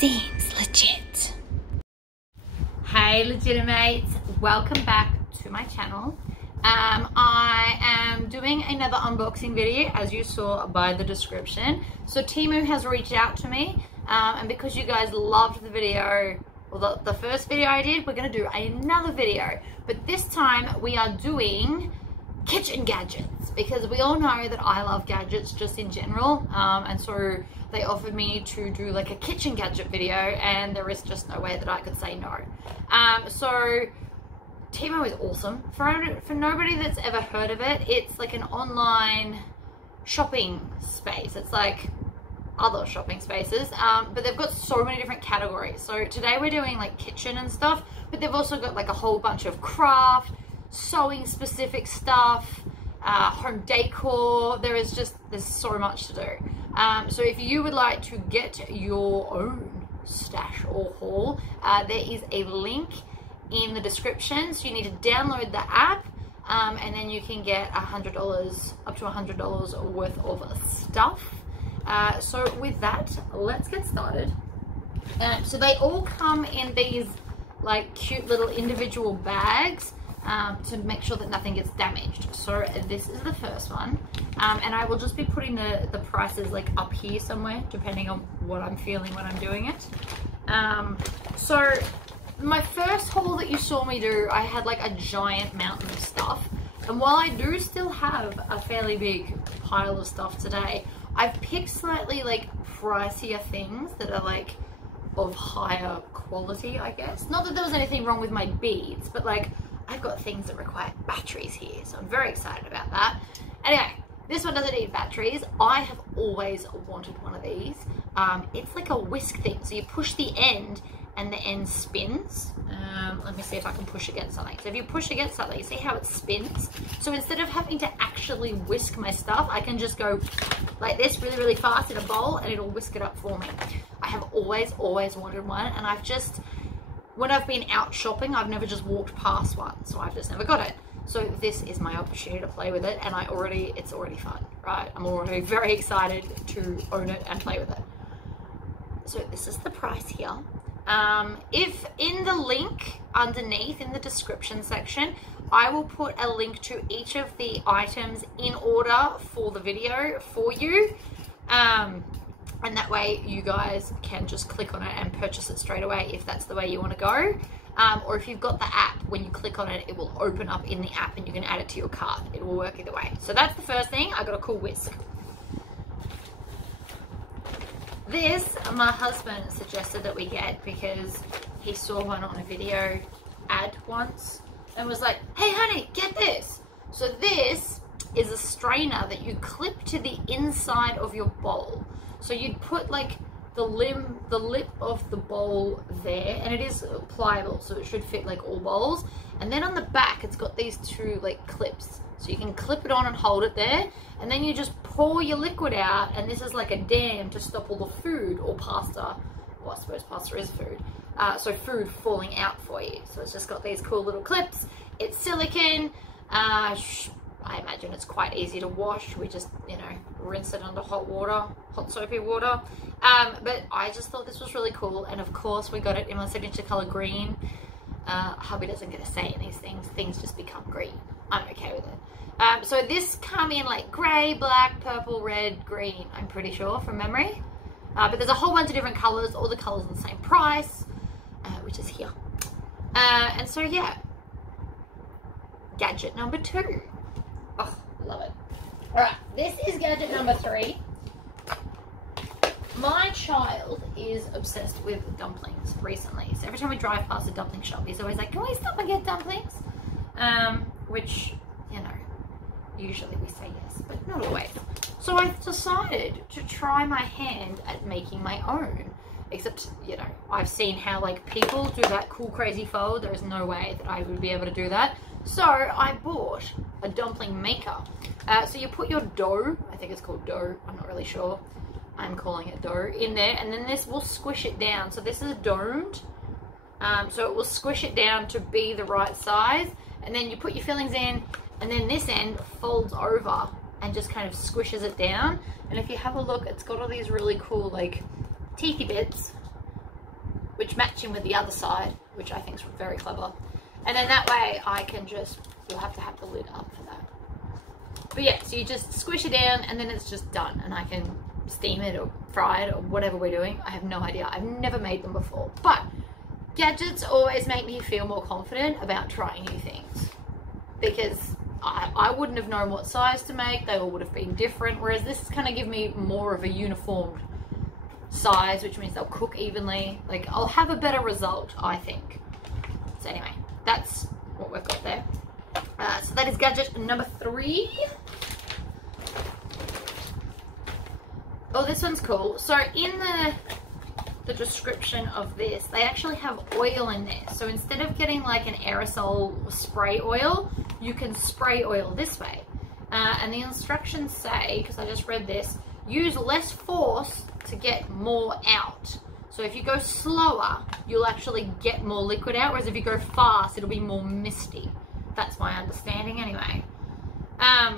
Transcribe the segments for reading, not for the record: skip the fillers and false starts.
Seems legit. Hey legitimates, welcome back to my channel. I am doing another unboxing video, as you saw by the description. So Temu has reached out to me, and because you guys loved the video, well, the first video I did, we're gonna do another video, but this time we are doing kitchen gadgets, because we all know that I love gadgets just in general, and so they offered me to do like a kitchen gadget video, and there is just no way that I could say no. So Temu is awesome. For nobody that's ever heard of it, it's like an online shopping space. It's like other shopping spaces, but they've got so many different categories. So today we're doing like kitchen and stuff, but they've also got like a whole bunch of craft, sewing specific stuff, home decor. There's so much to do. So if you would like to get your own stash or haul, there is a link in the description. So you need to download the app, and then you can get $100, up to $100 worth of stuff. So with that, let's get started. So they all come in these like cute little individual bags, to make sure that nothing gets damaged. So this is the first one, and I will just be putting the prices like up here somewhere, depending on what I'm feeling when I'm doing it. So my first haul that you saw me do, I had like a giant mountain of stuff, and while I do still have a fairly big pile of stuff today, I've picked slightly like pricier things that are like of higher quality, I guess. Not that there was anything wrong with my beads, but like I've got things that require batteries here, so I'm very excited about that. Anyway, this one doesn't need batteries. I have always wanted one of these. It's like a whisk thing, so you push the end and the end spins. Let me see if I can push against something. So if you push against something, you see how it spins? So instead of having to actually whisk my stuff, I can just go like this really, really fast in a bowl and it'll whisk it up for me. I have always wanted one, and I've just, when I've been out shopping, I've never just walked past one, so I've just never got it. So this is my opportunity to play with it, and it's already fun, right? I'm already very excited to own it and play with it. So this is the price here. If in the link underneath in the description section, I will put a link to each of the items in order for the video for you. And that way you guys can just click on it and purchase it straight away if that's the way you want to go. Or if you've got the app, when you click on it, it will open up in the app and you can add it to your cart. It will work either way. So that's the first thing. I got a cool whisk. This, my husband suggested that we get because he saw one on a video ad once and was like, hey honey, get this. So this is a strainer that you clip to the inside of your bowl. So you'd put like the lip of the bowl there, and it is pliable, so it should fit like all bowls. And then on the back, it's got these two like clips. So you can clip it on and hold it there, and then you just pour your liquid out, and this is like a dam to stop all the food or pasta. Well, I suppose pasta is food. So food falling out for you. So it's just got these cool little clips. It's silicone. I imagine it's quite easy to wash. We just, you know, rinse it under hot water, hot soapy water. But I just thought this was really cool. And of course we got it in my signature color green. Hubby doesn't get a say in these things. Things just become green. I'm okay with it. So this come in like gray, black, purple, red, green, I'm pretty sure from memory. But there's a whole bunch of different colors, all the colors are the same price, which is here. And so yeah, gadget number 2. Oh, love it. All right, this is gadget number 3. My child is obsessed with dumplings recently. So every time we drive past a dumpling shop, he's always like, can we stop and get dumplings? Which, you know, usually we say yes, but not always. So I've decided to try my hand at making my own. Except, you know, I've seen how like people do that cool crazy fold. There is no way that I would be able to do that. So I bought a dumpling maker. So you put your dough, I think it's called dough, I'm not really sure. I'm calling it dough, in there, and then this will squish it down. So this is domed, so it will squish it down to be the right size, and then you put your fillings in, and then this end folds over and just kind of squishes it down. And if you have a look, it's got all these really cool like teethy bits which match in with the other side, which I think is very clever. And then that way I can just, you'll have to have the lid up for that. But yeah, so you just squish it down and then it's just done, and I can steam it or fry it or whatever we're doing. I have no idea. I've never made them before, but gadgets always make me feel more confident about trying new things, because I wouldn't have known what size to make. They all would have been different, whereas this is kind of give me more of a uniformed size, which means they'll cook evenly. Like, I'll have a better result, I think. So anyway, that's what we've got there. So that is gadget number 3. Oh, this one's cool. So in the description of this, they actually have oil in there. So instead of getting like an aerosol spray oil, you can spray oil this way. And the instructions say, because I just read this, use less force to get more out. So if you go slower, you'll actually get more liquid out, whereas if you go fast, it'll be more misty. That's my understanding anyway. I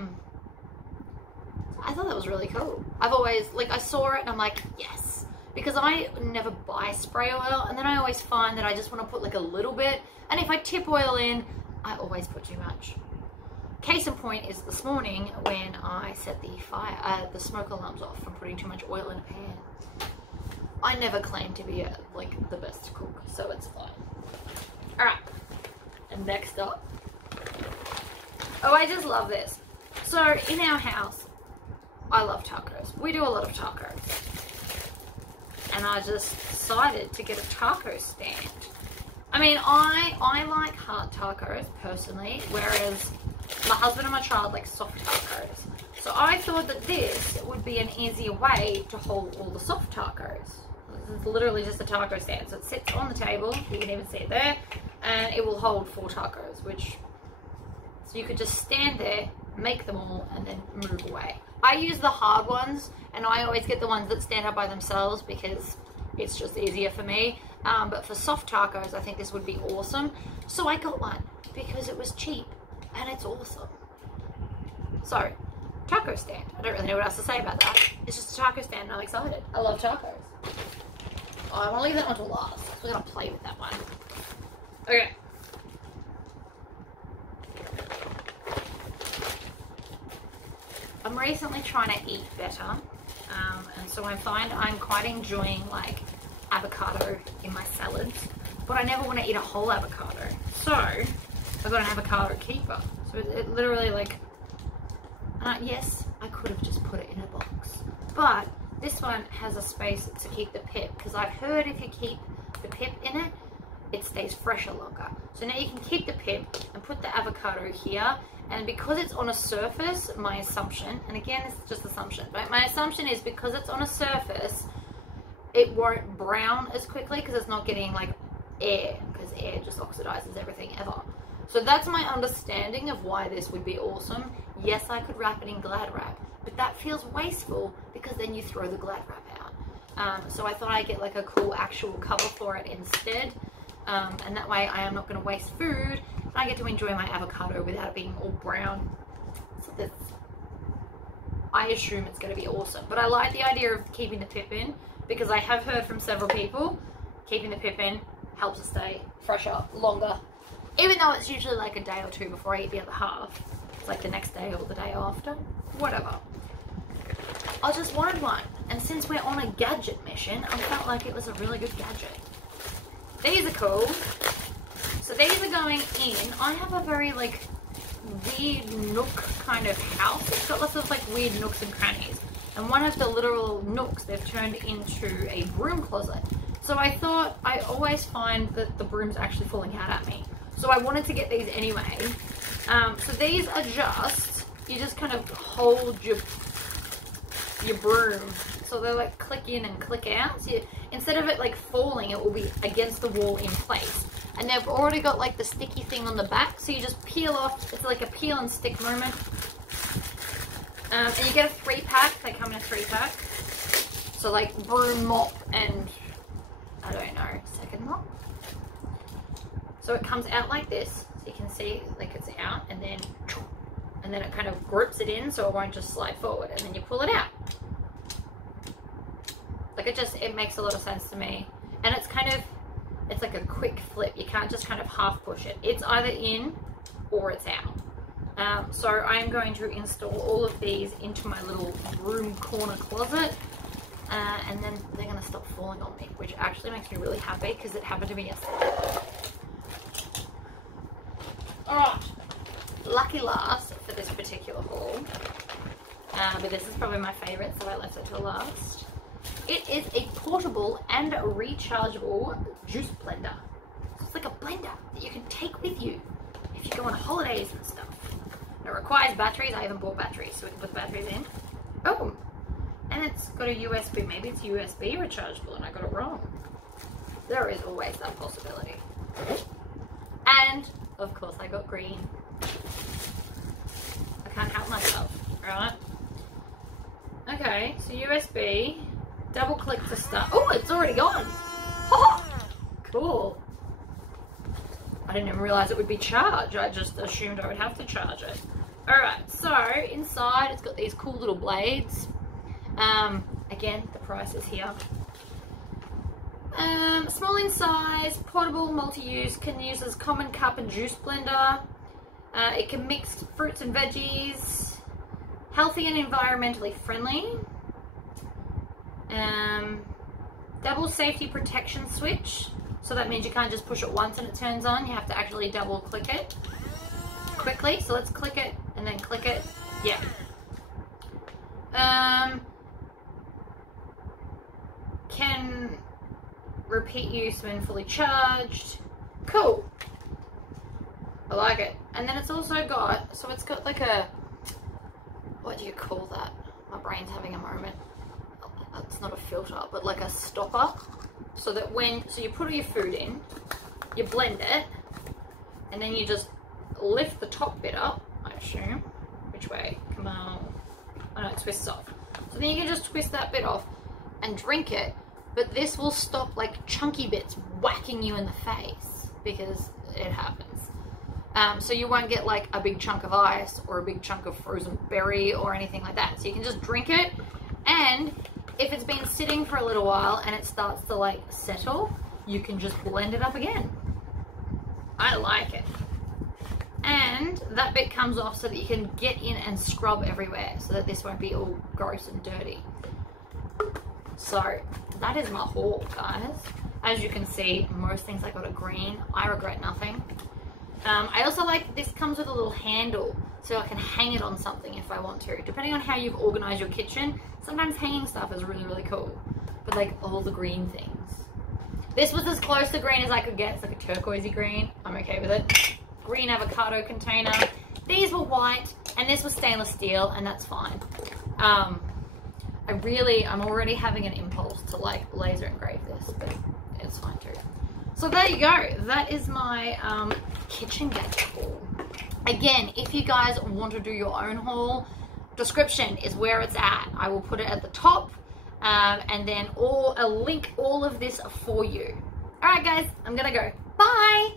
thought that was really cool. I've always, like, I saw it and I'm like, yes. Because I never buy spray oil, and then I always find that I just want to put like a little bit, and if I tip oil in, I always put too much. Case in point is this morning when I set the smoke alarms off from putting too much oil in a pan. I never claim to be like the best cook, so it's fine. Alright, and next up. Oh, I just love this. So in our house, I love tacos. We do a lot of tacos. And I just decided to get a taco stand. I mean, I like hard tacos personally, whereas my husband and my child like soft tacos. So I thought that this would be an easier way to hold all the soft tacos. This is literally just a taco stand. So it sits on the table, you can even see it there, and it will hold 4 tacos, which, so you could just stand there, make them all, and then move away. I use the hard ones, and I always get the ones that stand up by themselves because it's just easier for me. But for soft tacos, I think this would be awesome. So I got one because it was cheap and it's awesome. So, taco stand. I don't really know what else to say about that. It's just a taco stand and I'm excited. I love tacos. Oh, I want to leave that one to last. We're going to play with that one. Okay. I'm recently trying to eat better, and so I find I'm quite enjoying like avocado in my salads, but I never want to eat a whole avocado, so I got an avocado keeper. So it literally like, yes, I could have just put it in a box, but this one has a space to keep the pip, because I've heard if you keep the pip in it, it stays fresher longer. So now you can keep the pip and put the avocado here. And because it's on a surface, my assumption, and again, this is just assumption, but my assumption is because it's on a surface, it won't brown as quickly because it's not getting like air, because air just oxidizes everything ever. So that's my understanding of why this would be awesome. Yes, I could wrap it in Glad wrap, but that feels wasteful because then you throw the Glad wrap out. So I thought I'd get like a cool actual cover for it instead. And that way I am not going to waste food. I get to enjoy my avocado without it being all brown. So this, I assume it's going to be awesome. But I like the idea of keeping the pip in, because I have heard from several people keeping the pip in helps it stay fresher longer. Even though it's usually like a day or 2 before I eat the other half. It's like the next day or the day after. Whatever. I just wanted one. And since we're on a gadget mission, I felt like it was a really good gadget. These are cool. So these are going in. I have a very like weird nook kind of house. It's got lots of like weird nooks and crannies. And one of the literal nooks they've turned into a broom closet. So I thought, I always find that the broom's actually falling out at me. So I wanted to get these anyway. So these are just, you just kind of hold your broom. So they like click in and click out. So instead of it like falling, it will be against the wall in place. And they've already got like the sticky thing on the back, so you just peel off. It's like a peel and stick moment. And you get a 3-pack. They come in a 3-pack. So like broom, mop, and I don't know, second mop. So it comes out like this. So you can see like it's out, and then it kind of grips it in so it won't just slide forward, and then you pull it out. Like it makes a lot of sense to me. And it's kind of, it's like a quick flip. You can't just kind of half push it. It's either in or it's out. So I'm going to install all of these into my little room corner closet, and then they're going to stop falling on me, which actually makes me really happy because it happened to me yesterday. Alright, lucky last for this particular haul, but this is probably my favourite, so I left it till last. It is a portable and rechargeable juice blender. So it's like a blender that you can take with you if you go on holidays and stuff. It requires batteries. I haven't bought batteries, so we can put the batteries in. Oh, and it's got a USB. Maybe it's USB rechargeable and I got it wrong. There is always that possibility. And, of course, I got green. I can't help myself, right? Okay, so USB. Double click to start. Oh, it's already gone. Oh, cool. I didn't even realize it would be charged. I just assumed I would have to charge it. Alright, so inside it's got these cool little blades. Again, the price is here. Small in size, portable, multi-use, can use as common cup and juice blender. It can mix fruits and veggies. Healthy and environmentally friendly. Double safety protection switch, so that means you can't just push it once and it turns on. You have to actually double click it quickly. So let's click it and then click it. Yeah. Can repeat use when fully charged. Cool. I like it. And then it's also got, so it's got like a, what do you call that? My brain's having a moment. It's not a filter, but like a stopper, so that so you put all your food in, you blend it, and then you just lift the top bit up, I assume. Which way? Come on. Oh no, it twists off. So then you can just twist that bit off and drink it, but this will stop like chunky bits whacking you in the face, because it happens. So you won't get like a big chunk of ice or a big chunk of frozen berry or anything like that. So you can just drink it, and if it's been sitting for a little while and it starts to like settle, you can just blend it up again. I like it. And that bit comes off so that you can get in and scrub everywhere, so that this won't be all gross and dirty. So that is my haul, guys. As you can see, most things I got are green. I regret nothing. I also like this comes with a little handle, so I can hang it on something if I want to. Depending on how you've organized your kitchen, sometimes hanging stuff is really, really cool. But like all the green things. This was as close to green as I could get. It's like a turquoisey green. I'm okay with it. Green avocado container. These were white, and this was stainless steel, and that's fine. I'm already having an impulse to like laser engrave this, but it's fine too. So there you go. That is my kitchen gadget haul. Again, if you guys want to do your own haul, description is where it's at. I will put it at the top, and then I'll link all of this for you. All right, guys, I'm gonna go. Bye.